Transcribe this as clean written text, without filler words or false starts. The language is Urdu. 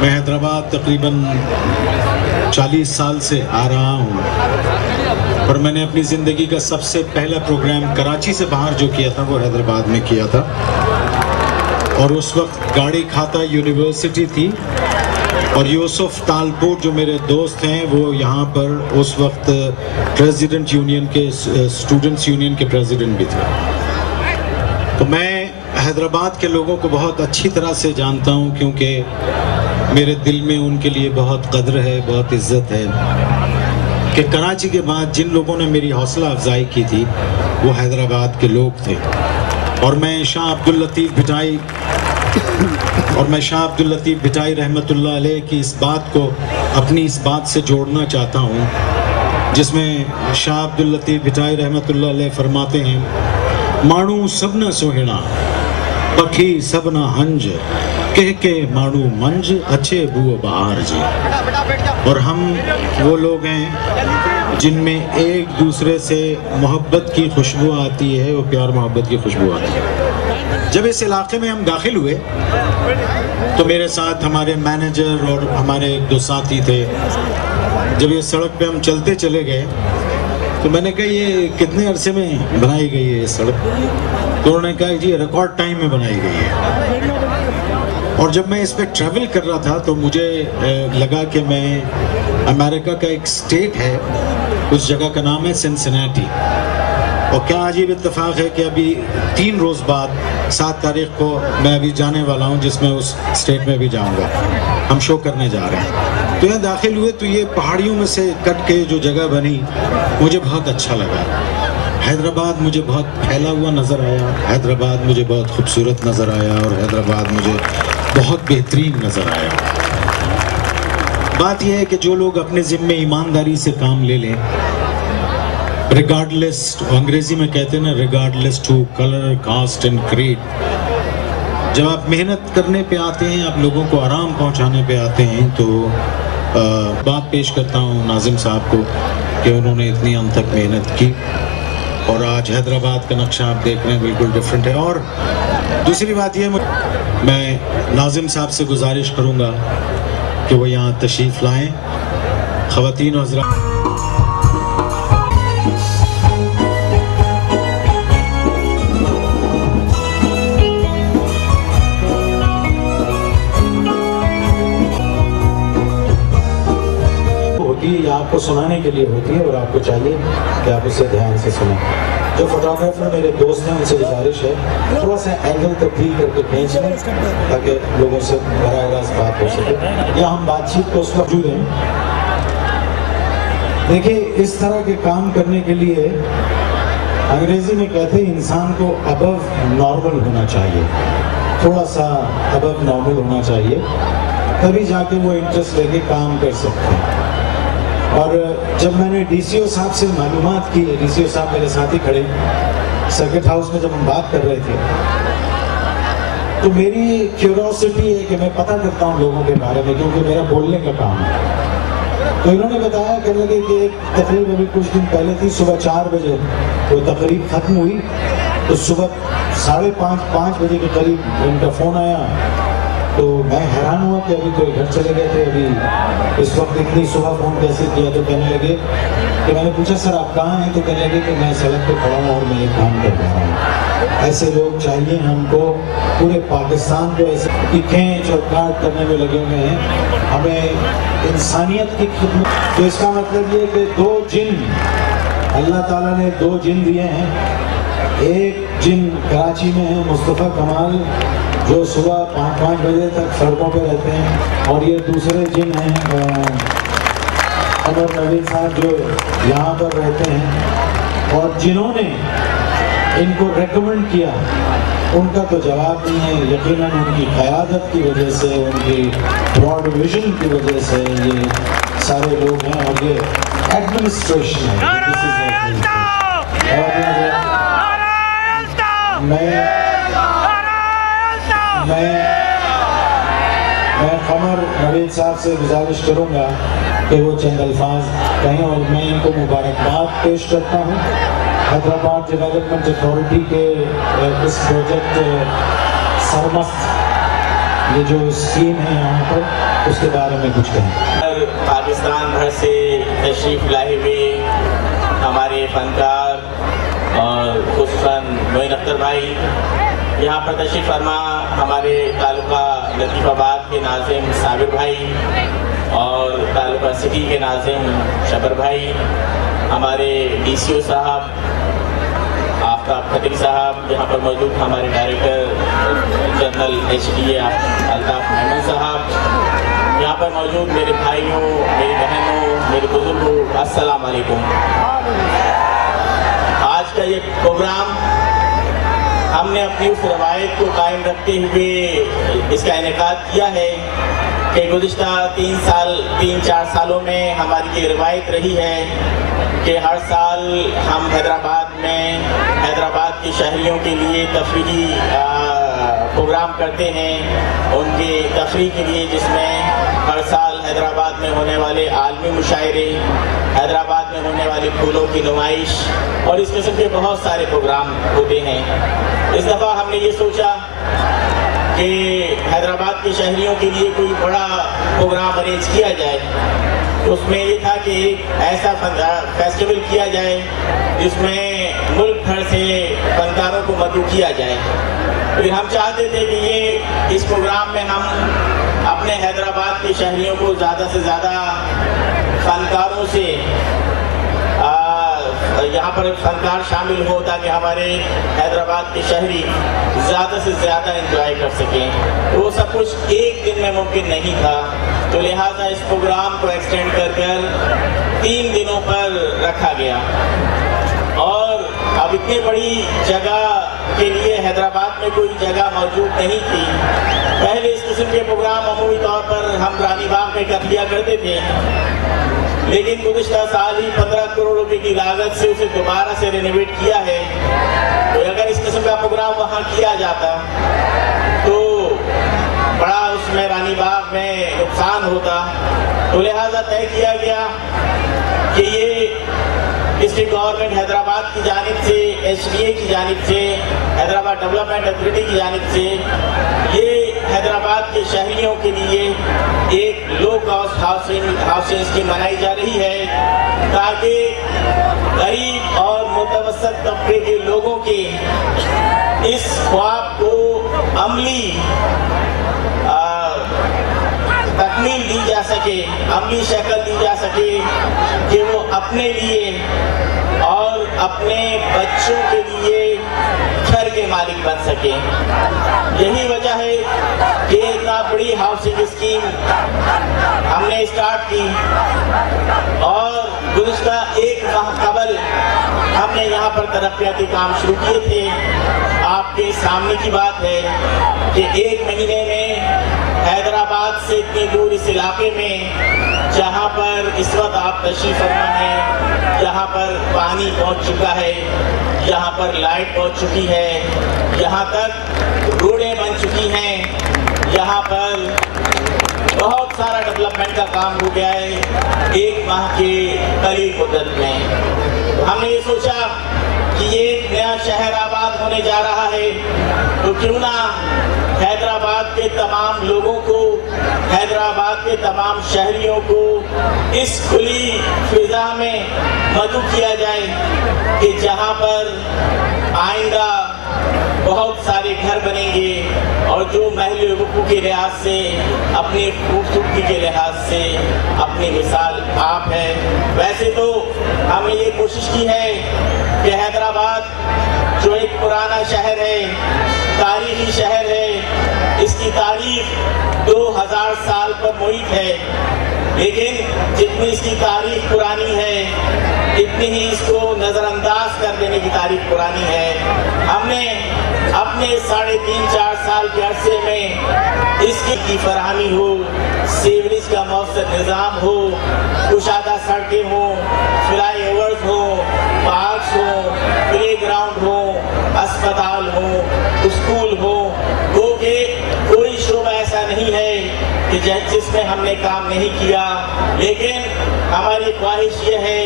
میں حیدرآباد تقریباً 40 سال سے آ رہا ہوں، اور میں نے اپنی زندگی کا سب سے پہلا پروگرام کراچی سے باہر جو کیا تھا وہ حیدرآباد میں کیا تھا، اور اس وقت گاڑی کھاتا یونیورسٹی تھی، اور یوسف تالپور جو میرے دوست ہیں وہ یہاں پر اس وقت پریزیڈنٹ یونین کے اسٹوڈنٹس یونین کے پریزیڈنٹ بھی تھے. تو میں حیدرآباد کے لوگوں کو بہت اچھی طرح سے جانتا ہوں، کیونکہ میرے دل میں ان کے لیے بہت قدر ہے، بہت عزت ہے. کہ کراچی کے بعد جن لوگوں نے میری حوصلہ افزائی کی تھی وہ حیدرآباد کے لوگ تھے، اور میں شاہ عبد اللطیف بھٹائی رحمۃ اللہ علیہ کی اس بات کو اپنی اس بات سے جوڑنا چاہتا ہوں، جس میں شاہ عبد اللطیف بھٹائی رحمۃ اللہ علیہ فرماتے ہیں: مانو سبنا سوہنا پکھی سبنا ہنج کہہ کے مانو منج اچھے بو بہار جی. اور ہم وہ لوگ ہیں جن میں ایک دوسرے سے محبت کی خوشبو آتی ہے، وہ پیار محبت کی خوشبو آتی ہے. جب اس علاقے میں ہم داخل ہوئے تو میرے ساتھ ہمارے مینیجر اور ہمارے ایک دو ساتھی تھے. جب یہ سڑک پہ ہم چلتے چلے گئے تو میں نے کہا یہ کتنے عرصے میں بنائی گئی ہے یہ سڑک؟ تو انہوں نے کہا جی ریکارڈ ٹائم میں بنائی گئی ہے. اور جب میں اس پہ ٹریول کر رہا تھا تو مجھے لگا کہ میں امریکہ کا ایک اسٹیٹ ہے، اس جگہ کا نام ہے سنسنیٹی، اور کیا عجیب اتفاق ہے کہ ابھی 3 روز بعد 7 تاریخ کو میں ابھی جانے والا ہوں، جس میں اس اسٹیٹ میں بھی جاؤں گا. ہم شو کرنے جا رہے ہیں. تو یہاں داخل ہوئے تو یہ پہاڑیوں میں سے کٹ کے جو جگہ بنی مجھے بہت اچھا لگا. حیدرآباد مجھے بہت پھیلا ہوا نظر آیا، حیدرآباد مجھے بہت خوبصورت نظر آیا، اور حیدرآباد مجھے بہت بہترین نظر آیا. بات یہ ہے کہ جو لوگ اپنے ذمے ایمانداری سے کام لے لیں، ریگارڈلیس، انگریزی میں کہتے ہیں نا regardless to colour caste and creed, جب آپ محنت کرنے پہ آتے ہیں، آپ لوگوں کو آرام پہنچانے پہ آتے ہیں، تو بات پیش کرتا ہوں ناظم صاحب کو کہ انہوں نے اتنی ہم تک محنت کی، اور آج حیدرآباد کا نقشہ آپ دیکھ رہے ہیں بالکل ڈیفرنٹ ہے. اور دوسری بات یہ میں ناظم صاحب سے گزارش کروں گا کہ وہ یہاں تشریف لائیں. خواتین و حضرات، آپ کو سنانے کے لیے ہوتی ہے، اور آپ کو چاہیے کہ آپ اسے دھیان سے سنیں. جو فوٹوگرافر میرے دوست ہیں ان سے گزارش ہے تھوڑا سا اینگل تبدیل کر کے کھینچ لیں تاکہ لوگوں سے براہ راست بات ہو سکے، یا ہم بات چیت کو اس وقت موجود ہیں. دیکھیے، اس طرح کے کام کرنے کے لیے انگریزی میں کہتے ہیں انسان کو ابو نارمل ہونا چاہیے، تھوڑا سا ابو نارمل ہونا چاہیے، تبھی جا کے وہ انٹرسٹ لے کے کام کر سکتے ہیں. اور جب میں نے ڈی سی او صاحب سے معلومات کی، ڈی سی او صاحب میرے ساتھ ہی کھڑے سرکٹ ہاؤس میں جب ہم بات کر رہے تھے، تو میری کیوریوسٹی ہے کہ میں پتہ کرتا ہوں لوگوں کے بارے میں، کیونکہ میرا بولنے کا کام ہے. تو انہوں نے بتایا کہ لگے کہ ایک تقریب ابھی کچھ دن پہلے تھی، صبح 4 بجے وہ تقریب ختم ہوئی، تو صبح 5:30 بجے کے قریب ان کا فون آیا. تو میں حیران ہوا کہ ابھی تو گھر چلے گئے تھے، ابھی اس وقت اتنی صبح فون کیسے کیا؟ تو کہنے لگے کہ میں نے پوچھا سر آپ کہاں ہیں؟ تو کہنے لگے کہ میں سڑک پہ کھڑا ہوں اور میں یہ کام کر رہا ہوں. ایسے لوگ چاہیے ہم کو، پورے پاکستان کو ایسے کی کھینچ اور کاٹ کرنے میں لگے ہوئے ہیں. ہمیں انسانیت کی خدمت، تو اس کا مطلب یہ کہ 2 جن اللہ تعالیٰ نے 2 جن دیے ہیں. ایک جن کراچی میں ہے مصطفیٰ کمال، جو صبح 5 بجے تک سڑکوں پہ رہتے ہیں، اور یہ دوسرے جن ہیں عمر نوید صاحب جو یہاں پر رہتے ہیں، اور جنہوں نے ان کو ریکمنڈ کیا ان کا تو جواب نہیں ہے. یقیناً ان کی قیادت کی وجہ سے، ان کی براڈ ویژن کی وجہ سے یہ سارے لوگ ہیں، اور یہ ایڈمنسٹریشن ہے. میں قمر نوید صاحب سے گزارش کروں گا کہ وہ چند الفاظ کہیں، اور میں ان کو مبارکباد پیش کرتا ہوں حیدرآباد ڈیولپمنٹ اتھارٹی کے اس پروجیکٹ سرمست یہ جو سین ہے یہاں پر اس کے بارے میں کچھ کہیں. پاکستان بھر سے تشریف لائے ہوئے ہمارے فنکار اور خصوصاً معین اختر بھائی، یہاں پر تشریف فرما ہمارے تعلقہ لطیف آباد کے ناظم صابر بھائی اور تعلقہ سٹی کے ناظم شبر بھائی، ہمارے ڈی سی او صاحب آفتاب خطری صاحب، یہاں پر موجود ہمارے ڈائریکٹر جنرل HDA الطاف محمد صاحب، یہاں پر موجود میرے بھائیوں، میری بہنوں، میرے بزرگوں، السلام علیکم. آج کا یہ پروگرام ہم نے اپنی اس روایت کو قائم رکھتے ہوئے اس کا انعقاد کیا ہے کہ گزشتہ 3-4 سالوں میں ہماری یہ روایت رہی ہے کہ ہر سال ہم حیدرآباد میں حیدرآباد کے شہریوں کے لیے تفریحی پروگرام کرتے ہیں، ان کی تفریح کے لیے، جس میں ہر سال حیدرآباد میں ہونے والے عالمی مشاعرے، حیدرآباد میں ہونے والی پھولوں کی نمائش اور اس قسم کے بہت سارے پروگرام ہوتے ہیں. اس دفعہ ہم نے یہ سوچا کہ حیدرآباد کے شہریوں کے لیے کوئی بڑا پروگرام ارینج کیا جائے. اس میں یہ تھا کہ ایک ایسا فیسٹیول کیا جائے جس میں ملک بھر سے فنکاروں کو مدعو کیا جائے. پھر ہم چاہتے تھے کہ اس پروگرام میں ہم اپنے حیدرآباد کے شہریوں کو زیادہ سے زیادہ فنکاروں سے یہاں پر فنکار شامل ہو تاکہ ہمارے حیدرآباد کے شہری زیادہ سے زیادہ انجوائے کر سکیں. وہ سب کچھ ایک دن میں ممکن نہیں تھا، تو لہٰذا اس پروگرام کو ایکسٹینڈ کر 3 دنوں پر رکھا گیا. اور اب اتنی بڑی جگہ کے لیے حیدرآباد میں کوئی جگہ موجود نہیں تھی. پہلے اس قسم کے پروگرام عمومی طور پر ہم رانی باغ میں کر لیا کرتے تھے، لیکن گزشتہ سال ہی 15 کروڑ روپے کی لاگت سے اسے دوبارہ سے رینویٹ کیا ہے. تو اگر اس قسم کا پروگرام وہاں کیا جاتا تو بڑا اس میں رانی باغ میں نقصان ہوتا. تو لہٰذا طے کیا گیا کہ یہ ڈسٹرکٹ گورنمنٹ حیدرآباد کی جانب سے، HDA کی جانب سے، حیدرآباد ڈیولپمنٹ اتھارٹی کی جانب سے یہ حیدرآباد کے شہریوں کے لیے ایک لو کاسٹ ہاؤسنگ اسکیم بنائی جا رہی ہے تاکہ غریب اور متوسط طبقے کے لوگوں کے اس خواب کو عملی تکمیل دی جا سکے، عملی شکل دی جا سکے کہ وہ اپنے لیے اور اپنے بچوں کے لیے گھر کے مالک بن سکے. یہی وجہ ہے کہ اتنا بڑی ہاؤسنگ اسکیم ہم نے اسٹارٹ کی اور گزشتہ 1 ماہ قبل ہم نے یہاں پر ترقیاتی کام شروع کیے تھے. آپ کے سامنے کی بات ہے کہ 1 مہینے میں حیدرآباد سے اتنی دور اس علاقے میں جہاں پر اس وقت آپ تشریف فرما ہیں، جہاں پر پانی پہنچ چکا ہے، یہاں پر لائٹ پہنچ چکی ہے، یہاں تک روڈیں بن چکی ہیں، یہاں پر بہت سارا ڈیولپمنٹ کا کام ہو گیا ہے 1 ماہ کے قریب مدت میں. ہم نے یہ سوچا کہ یہ ایک نیا شہر آباد ہونے جا رہا ہے، تو کیوں نہ حیدرآباد کے تمام لوگوں کو، حیدرآباد کے تمام شہریوں کو اس کھلی فضا میں مدعو کیا جائے کہ جہاں پر آئندہ بہت سارے گھر بنیں گے اور جو محل وقوع کے لحاظ سے، اپنی خوبصورتی کے لحاظ سے اپنی مثال آپ ہے. ویسے تو ہم نے یہ کوشش کی ہے کہ حیدرآباد جو ایک پرانا شہر ہے، تاریخی شہر ہے، اس کی تاریخ 2000 سال پر محیط ہے، لیکن جتنی اس کی تاریخ پرانی ہے اتنی ہی اس کو نظر انداز کر دینے کی تاریخ پرانی ہے. ہم نے اپنے 3.5-4 سال کے عرصے میں اس کی فراہمی ہو، سیوریج کا مؤثر نظام ہو، کشادہ سڑکیں ہوں، فلائی اوورز ہوں، پارکس ہوں، پلے گراؤنڈ ہوں، اسپتال ہوں، اسکول ہوں، کوئی شعبہ ایسا نہیں ہے کہ جس میں ہم نے کام نہیں کیا. لیکن ہماری خواہش یہ ہے